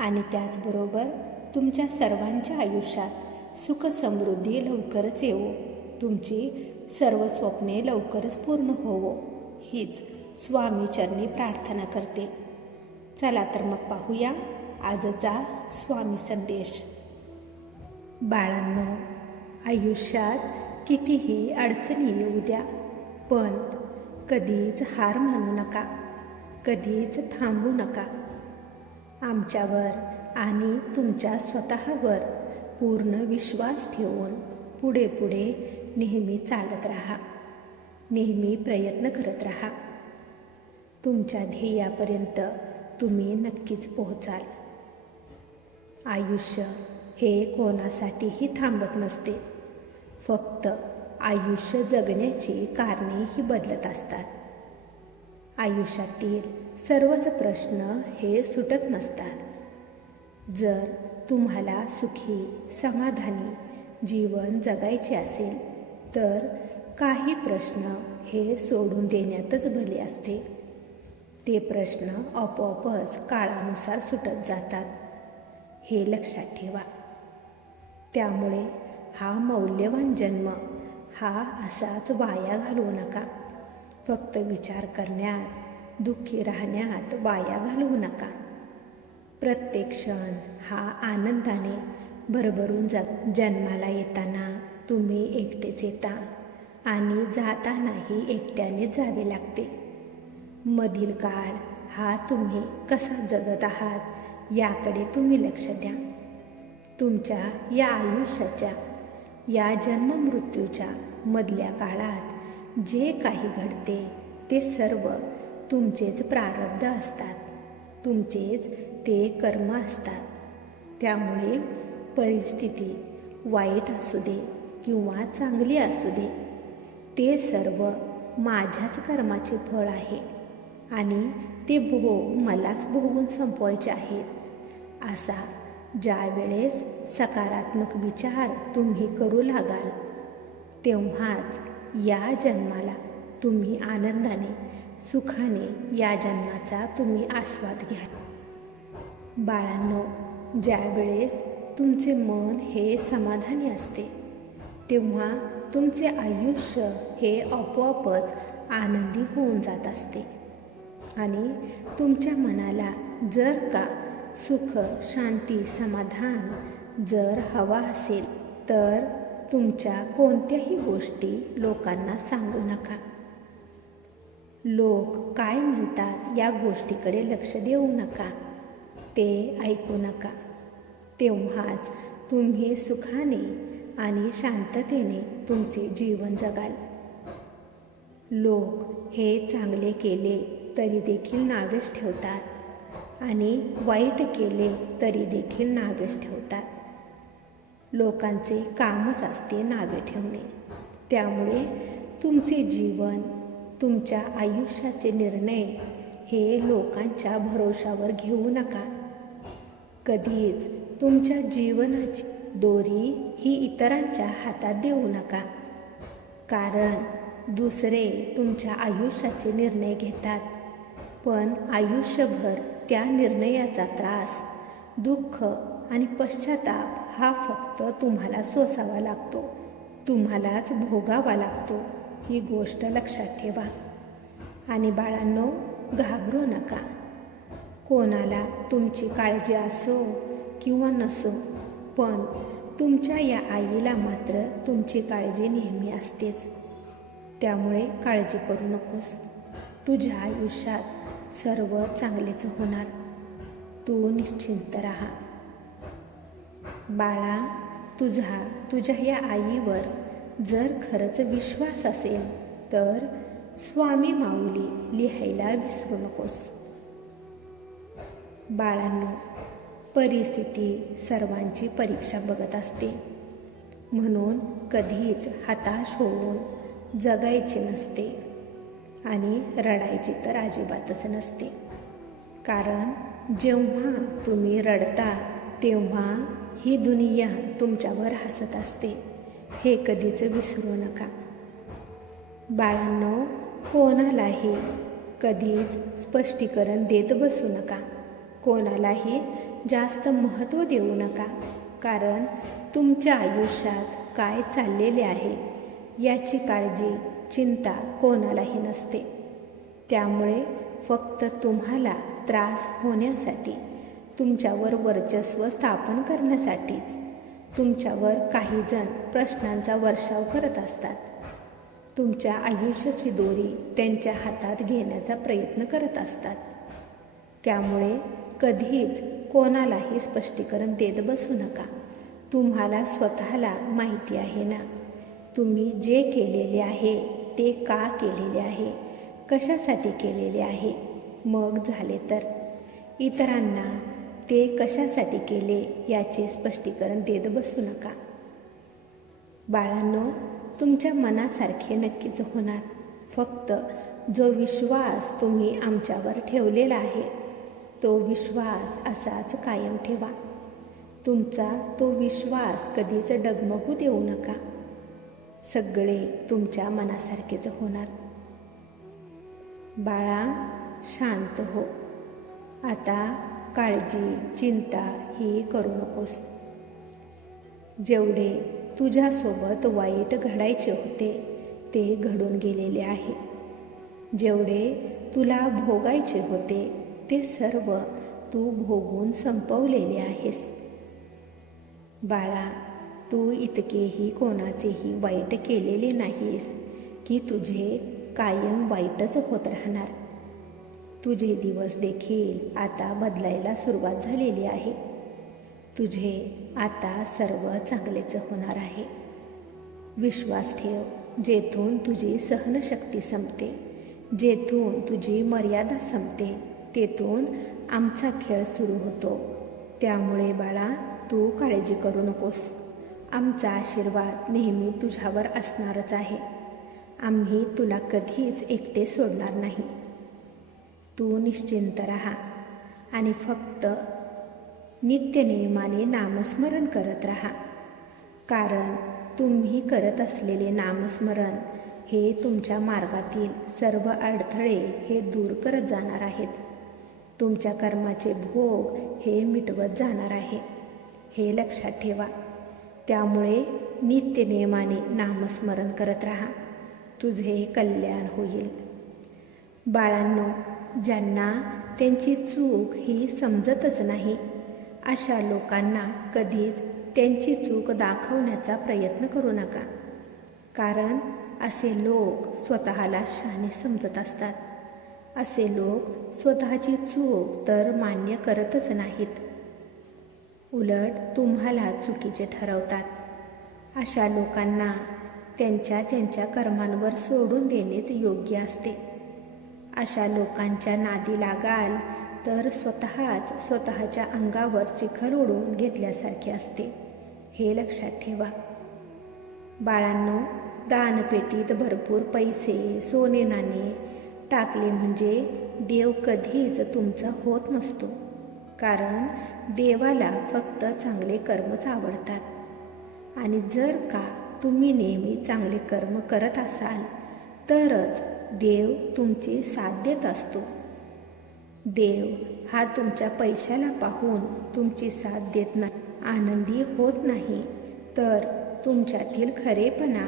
आणि त्याचबरोबर तुमच्या सर्वांच्या आयुष्यात सुख समृद्धी लवकरच येवो. तुमची सर्व स्वप्ने लवकरच पूर्ण होवो. हीच स्वामीचरणी प्रार्थना करते. चला तर मग पाहूया आजचा स्वामी संदेश. बाळांनो आयुष्यात कितीही अडचणी येऊ द्या पण कधीच हार मानू नका. कधीच थांबू नका. आमच्यावर आणि तुमच्या स्वतःवर पूर्ण विश्वास ठेवून पुढे पुढे नेहमी चालत राहा. नेहमी प्रयत्न करत राहा. तुमच्या ध्येयापर्यंत तुम्ही नक्कीच पोहोचाल. आयुष्य हे कोणासाठीही थांबत नसते. फक्त आयुष्य जगण्याची कारणे ही बदलत असतात. आयुष्यातील सर्वच प्रश्न हे सुटत नसतात. जर तुम्हाला सुखी समाधानी जीवन जगायचे असेल तर काही प्रश्न हे सोडून देण्यातच भले असते. ते प्रश्न आपोआपच काळानुसार सुटत जातात. हे लक्षात ठेवा. त्यामुळे हा मौल्यवान जन्म हा असाच वाया घालवू नका. फक्त विचार करण्यात दुःखी राहण्यात वाया घालवू नका. प्रत्येक क्षण हा आनंदाने भरभरून जग जन्माला येताना तुम्ही एकटेच येता आणि जातानाही एकट्याने जावे लागते. मधील काळ हा तुम्ही कसा जगत आहात याकडे तुम्ही लक्ष द्या. तुमच्या या आयुष्याच्या या जन्ममृत्यूच्या मधल्या काळात जे काही घडते ते सर्व तुमचेच प्रारब्ध असतात. तुमचेच ते कर्म असतात. त्यामुळे परिस्थिती वाईट असू दे किंवा चांगली असू दे. ते सर्व माझ्याच कर्माचे फळ आहे आणि ते भोग मलाच भोगून संपवायचे आहेत. असा ज्या वेळेस सकारात्मक विचार तुम्ही करू लागाल तेव्हाच या जन्माला तुम्ही आनंदाने सुखाने या जन्माचा तुम्ही आस्वाद घ्या. बाळांनो ज्यावेळेस तुमचे मन हे समाधानी असते तेव्हा तुमचे आयुष्य हे आपोआपच आनंदी होऊन जात असते. आणि तुमच्या मनाला जर का सुख शांती समाधान जर हवा असेल तर तुमच्या कोणत्याही गोष्टी लोकांना सांगू नका. लोक काय म्हणतात या गोष्टीकडे लक्ष देऊ नका. ते ऐकू नका. तेव्हाच तुम्ही सुखाने आणि शांततेने तुमचे जीवन जगाल. लोक हे चांगले केले तरी देखील नावेच ठेवतात आणि वाईट केले तरी देखील नावेच ठेवतात. लोकांचे कामच असते नावे ठेवणे. त्यामुळे तुमचे जीवन तुमच्या आयुष्याचे निर्णय हे लोकांच्या भरोशावर घेऊ नका. कधीच तुमच्या जीवनाची दोरी ही इतरांच्या हातात देऊ नका. कारण दुसरे तुमच्या आयुष्याचे निर्णय घेतात. पण आयुष्यभर त्या निर्णयाचा त्रास दुःख आणि पश्चाताप हा फक्त तुम्हाला सोसावा लागतो. तुम्हालाच भोगावा लागतो. ही गोष्ट लक्षात ठेवा. आणि बाळांनो घाबरू नका. कोणाला तुमची काळजी असो किंवा नसो पण तुमच्या या आईला मात्र तुमची काळजी नेहमी असतेच. त्यामुळे काळजी करू नकोस. तुझ्या आयुष्यात सर्व चांगलेच होणार. तू निश्चिंत राहा. बाळा तुझा तुझ्या या आईवर जर खरंच विश्वास असेल तर स्वामी माऊली लिहायला विसरू नकोस. बाळांनो परिस्थिती सर्वांची परीक्षा बघत असते. म्हणून कधीच हताश होऊन जगायचे नसते आणि रडायची तर अजिबातच नसते. कारण जेव्हा तुम्ही रडता तेव्हा ही दुनिया तुमच्यावर हसत असते. हे कधीच विसरू नका. बाळांनो कोणालाही कधीच स्पष्टीकरण देत बसू नका. कोणालाही जास्त महत्त्व देऊ नका. कारण तुमच्या आयुष्यात काय चाललेले आहे याची काळजी चिंता कोणालाही नसते. त्यामुळे फक्त तुम्हाला त्रास होण्यासाठी तुमच्यावर वर्चस्व स्थापन करण्यासाठीच तुमच्यावर काहीजण प्रश्नांचा वर्षाव करत असतात. तुमच्या आयुष्याची दोरी त्यांच्या हातात घेण्याचा प्रयत्न करत असतात. त्यामुळे कधीच कोणालाही स्पष्टीकरण देत बसू नका. तुम्हाला स्वतःला माहिती आहे ना? तुम्ही जे केलेले आहे ते का केलेले आहे? कशासाठी केलेले आहे? मग झाले तर. इतरांना ते कशासाठी केले याचे स्पष्टीकरण देत बसू नका. बाळांनो तुमच्या मनासारखे नक्कीच होणार. फक्त जो विश्वास तुम्ही आमच्यावर ठेवलेला आहे तो विश्वास असाच कायम ठेवा. तुमचा तो विश्वास कधीच डगमगू देऊ नका. सगळे तुमच्या मनासारखेच होणार. बाळा शांत हो. आता काळजी चिंता ही करू नकोस. जेवढे तुझ्यासोबत वाईट घडायचे होते ते घडून गेलेले आहे. जेवढे तुला भोगायचे होते ते सर्व तू भोगून संपवलेले आहेस. बाळा तू इतकेही कोणाचेही वाईट केलेले नाहीस की तुझे कायम वाईटच होत राहणार. तुझे दिवस देखील आता बदलायला सुरुवात झालेली आहे. तुझे आता सर्व चांगलेच होणार आहे. विश्वास ठेव जेथून तुझी सहनशक्ती संपते जेथून तुझी मर्यादा संपते तेथून आमचा खेळ सुरू होतो. त्यामुळे बाळा तू काळजी करू नकोस. आमचा आशीर्वाद नेहमी तुझ्यावर असणारच आहे. आम्ही तुला कधीच एकटे सोडणार नाही. तू निश्चिंत राहा आणि फक्त नित्यनियमाने नामस्मरण करत राहा. कारण तुम्ही करत असलेले नामस्मरण हे तुमच्या मार्गातील सर्व अडथळे हे दूर करत जाणार आहेत. तुमच्या कर्माचे भोग हे मिटवत जाणार आहे. हे लक्षात ठेवा. त्यामुळे नित्यनियमाने नामस्मरण करत राहा. तुझे कल्याण होईल. बाळांनो ज्यांना त्यांची चूक ही समजतच नाही अशा लोकांना कधीच त्यांची चूक दाखवण्याचा प्रयत्न करू नका. कारण असे लोक स्वतःला शाने समजत असतात. असे लोक स्वतःची चूक तर मान्य करतच नाहीत. उलट तुम्हाला चुकीचे ठरवतात. अशा लोकांना त्यांच्या त्यांच्या कर्मांवर सोडून देणेच योग्य असते. अशा लोकांच्या नादी लागाल तर स्वतःच स्वतःच्या अंगावर चिखल उडवून घेतल्यासारखे असते. हे लक्षात ठेवा. बाळांनो दानपेटीत भरपूर पैसे सोने नाणे टाकले म्हणजे देव कधीच तुमचा होत नसतो. कारण देवाला फक्त चांगले कर्मच आवडतात. आणि जर का तुम्ही नेहमी चांगले कर्म करत असाल तरच देव तुमची साथ देत असतो. देव हा तुमच्या पैशाला पाहून तुमची साथ देत नाही आनंदी होत नाही. तर तुमच्यातील खरेपणा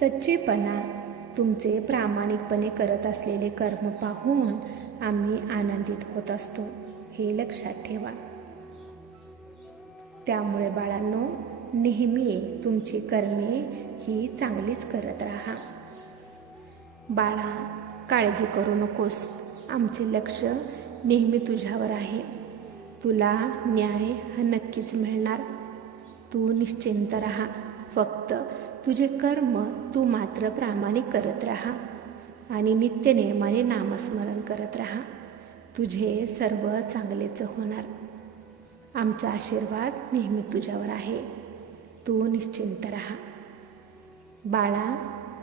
सच्चेपणा तुमचे प्रामाणिकपणे करत असलेले कर्म पाहून आम्ही आनंदित होत असतो हे लक्षात ठेवा. त्यामुळे बाळांनो नेहमी तुमची कर्मे ही चांगलीच करत राहा. बाळा काळजी करू नकोस. आमचे लक्ष नेहमी तुझ्यावर आहे. तुला न्याय हा नक्कीच मिळणार. तू निश्चिंत राहा. फक्त तुझे कर्म तू मात्र प्रामाणिक करत राहा आणि नित्यनेमाने नामस्मरण करत राहा. तुझे सर्व चांगलेच होणार. आमचा आशीर्वाद नेहमी तुझ्यावर आहे. तू निश्चिंत राहा. बाळा